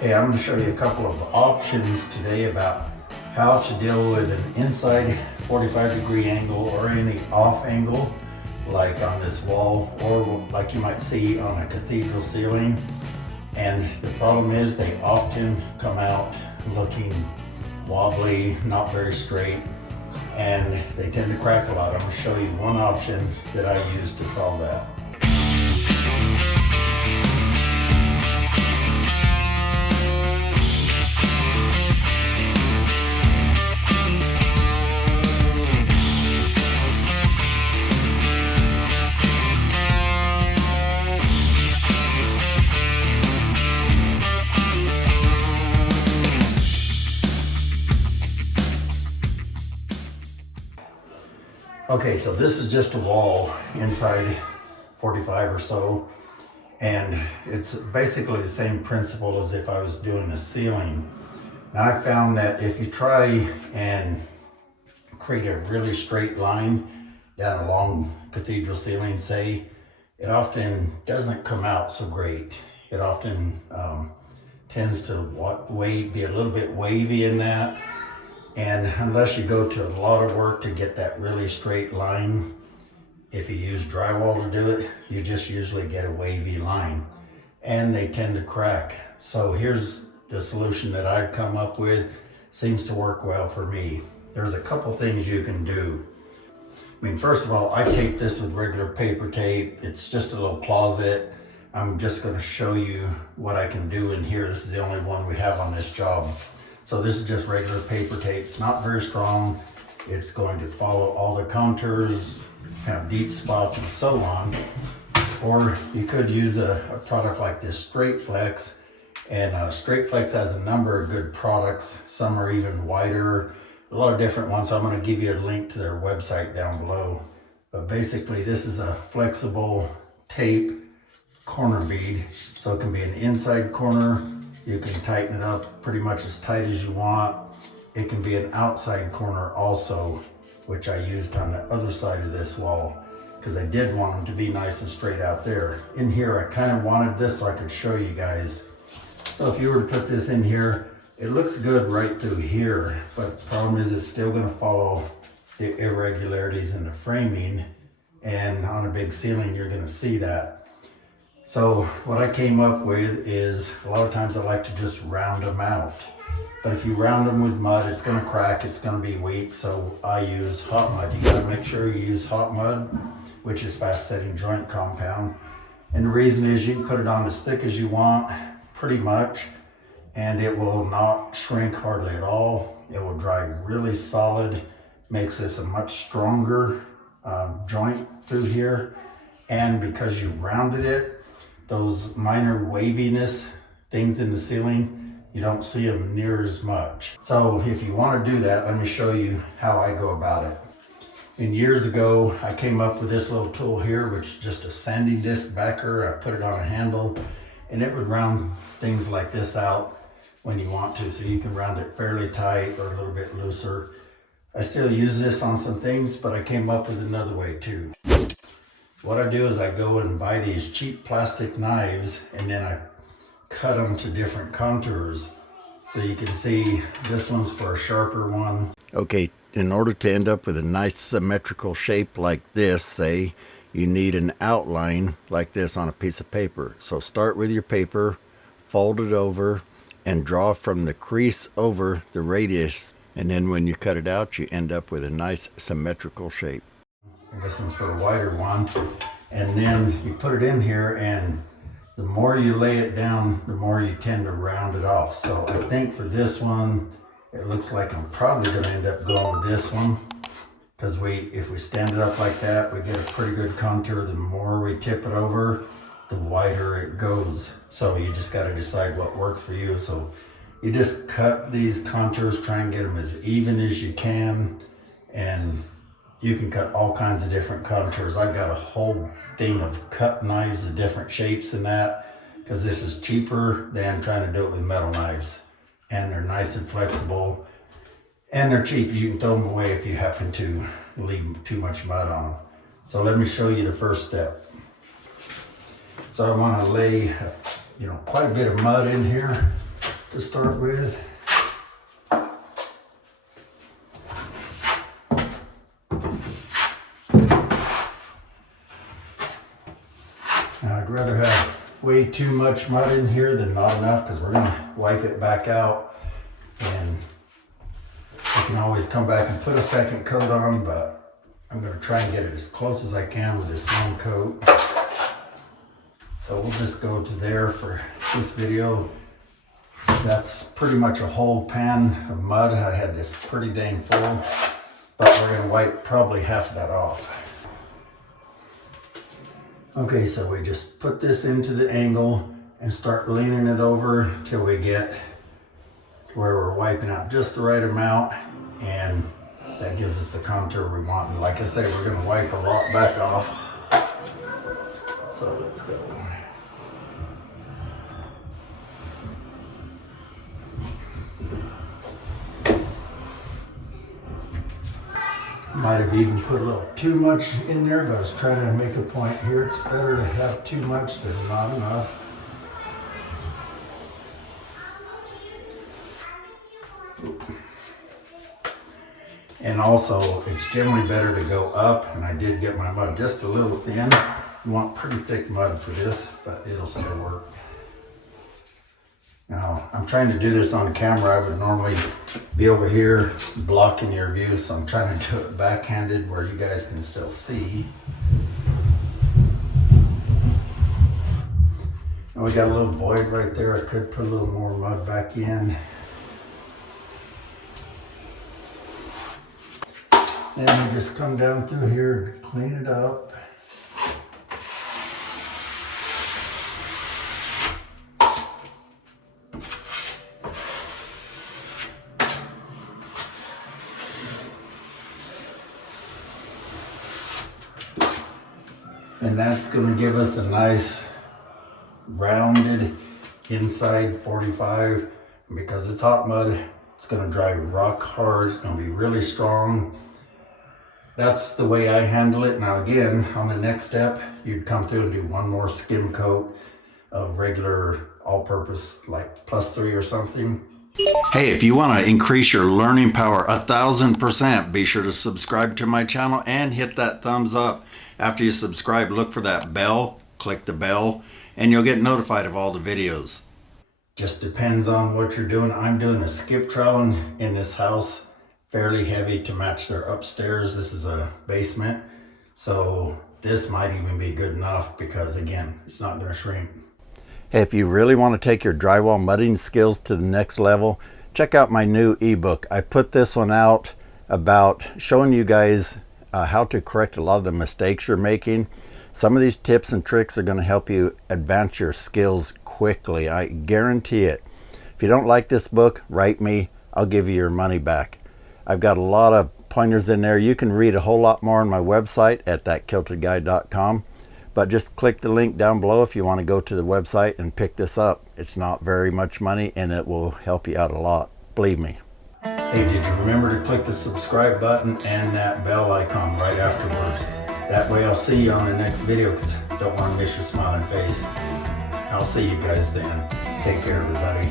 Hey, I'm going to show you a couple of options today about how to deal with an inside 45-degree angle or any off angle, like on this wall or like you might see on a cathedral ceiling. And the problem is they often come out looking wobbly, not very straight, and they tend to crack a lot. I'm going to show you one option that I use to solve that. Okay, so this is just a wall inside 45 or so, and it's basically the same principle as if I was doing a ceiling. Now I found that if you try and create a really straight line down a long cathedral ceiling, say, it often doesn't come out so great. It often tends to be a little bit wavy in that. And unless you go to a lot of work to get that really straight line, if you use drywall to do it, you just usually get a wavy line and they tend to crack. So here's the solution that I've come up with. Seems to work well for me. There's a couple things you can do. I mean, first of all, I tape this with regular paper tape. It's just a little closet. I'm just going to show you what I can do in here. This is the only one we have on this job. So this is just regular paper tape. It's not very strong. It's going to follow all the contours, have deep spots and so on. Or you could use a product like this Straight Flex. And Straight Flex has a number of good products. Some are even wider, a lot of different ones. So I'm going to give you a link to their website down below. But basically this is a flexible tape corner bead. So it can be an inside corner. You can tighten it up pretty much as tight as you want. It can be an outside corner also, which I used on the other side of this wall because I did want them to be nice and straight out there. In here, I kind of wanted this so I could show you guys. So if you were to put this in here, it looks good right through here, but the problem is it's still going to follow the irregularities in the framing, and on a big ceiling, you're going to see that. So what I came up with is, a lot of times I like to just round them out. But if you round them with mud, it's gonna crack, it's gonna be weak, so I use hot mud. You gotta make sure you use hot mud, which is fast setting joint compound. And the reason is you can put it on as thick as you want, pretty much, and it will not shrink hardly at all. It will dry really solid, makes this a much stronger joint through here. And because you rounded it, those minor waviness things in the ceiling, you don't see them near as much. So if you want to do that, let me show you how I go about it. And years ago, I came up with this little tool here, which is just a sanding disc backer. I put it on a handle and it would round things like this out when you want to. So you can round it fairly tight or a little bit looser. I still use this on some things, but I came up with another way too. What I do is I go and buy these cheap plastic knives and then I cut them to different contours. So you can see this one's for a sharper one. Okay, in order to end up with a nice symmetrical shape like this, say, you need an outline like this on a piece of paper. So start with your paper, fold it over, and draw from the crease over the radius. And then when you cut it out, you end up with a nice symmetrical shape. And this one's for a wider one. And then you put it in here, and the more you lay it down, the more you tend to round it off. So I think for this one, it looks like I'm probably going to end up going with this one, because if we stand it up like that, we get a pretty good contour. The more we tip it over, the wider it goes. So you just got to decide what works for you. So you just cut these contours, try and get them as even as you can, and you can cut all kinds of different contours. I've got a whole thing of cut knives of different shapes and that, because this is cheaper than trying to do it with metal knives. And they're nice and flexible, and they're cheap. You can throw them away if you happen to leave too much mud on. So let me show you the first step. So I want to lay, quite a bit of mud in here. to start with. Now, I'd rather have way too much mud in here than not enough, because we're going to wipe it back out, and I can always come back and put a second coat on, but I'm going to try and get it as close as I can with this one coat. So we'll just go to there for this video. That's pretty much a whole pan of mud. I had this pretty dang full, but we're going to wipe probably half of that off. Okay, so we just put this into the angle and start leaning it over till we get to where we're wiping out just the right amount, and that gives us the contour we want. And like I say, we're going to wipe a lot back off. So let's go. Might have even put a little too much in there, but I was trying to make a point here. It's better to have too much than not enough. And also, it's generally better to go up, and I did get my mud just a little thin. You want pretty thick mud for this, but it'll still work. Now, I'm trying to do this on camera. I would normally be over here blocking your view, so I'm trying to do it backhanded where you guys can still see. And we got a little void right there. I could put a little more mud back in. Then we just come down through here and clean it up. And that's going to give us a nice rounded inside 45. Because it's hot mud, it's going to dry rock hard. It's going to be really strong. That's the way I handle it. Now again, on the next step, you'd come through and do one more skim coat of regular all-purpose, like +3 or something. Hey, if you want to increase your learning power 1000%, be sure to subscribe to my channel and hit that thumbs up. After you subscribe, look for that bell, click the bell, and you'll get notified of all the videos. Just depends on what you're doing. I'm doing a skip troweling in this house, fairly heavy to match their upstairs. This is a basement, so this might even be good enough because again, it's not going to shrink. Hey, if you really want to take your drywall mudding skills to the next level, check out my new ebook. I put this one out about showing you guys how to correct a lot of the mistakes you're making. Some of these tips and tricks are going to help you advance your skills quickly. I guarantee it. If you don't like this book, write me. I'll give you your money back. I've got a lot of pointers in there. You can read a whole lot more on my website at thatkiltedguy.com. But just click the link down below if you want to go to the website and pick this up. It's not very much money and it will help you out a lot. Believe me. Hey, did you remember to click the subscribe button and that bell icon right afterwards? That way I'll see you on the next video because I don't want to miss your smiling face. I'll see you guys then. Take care, everybody.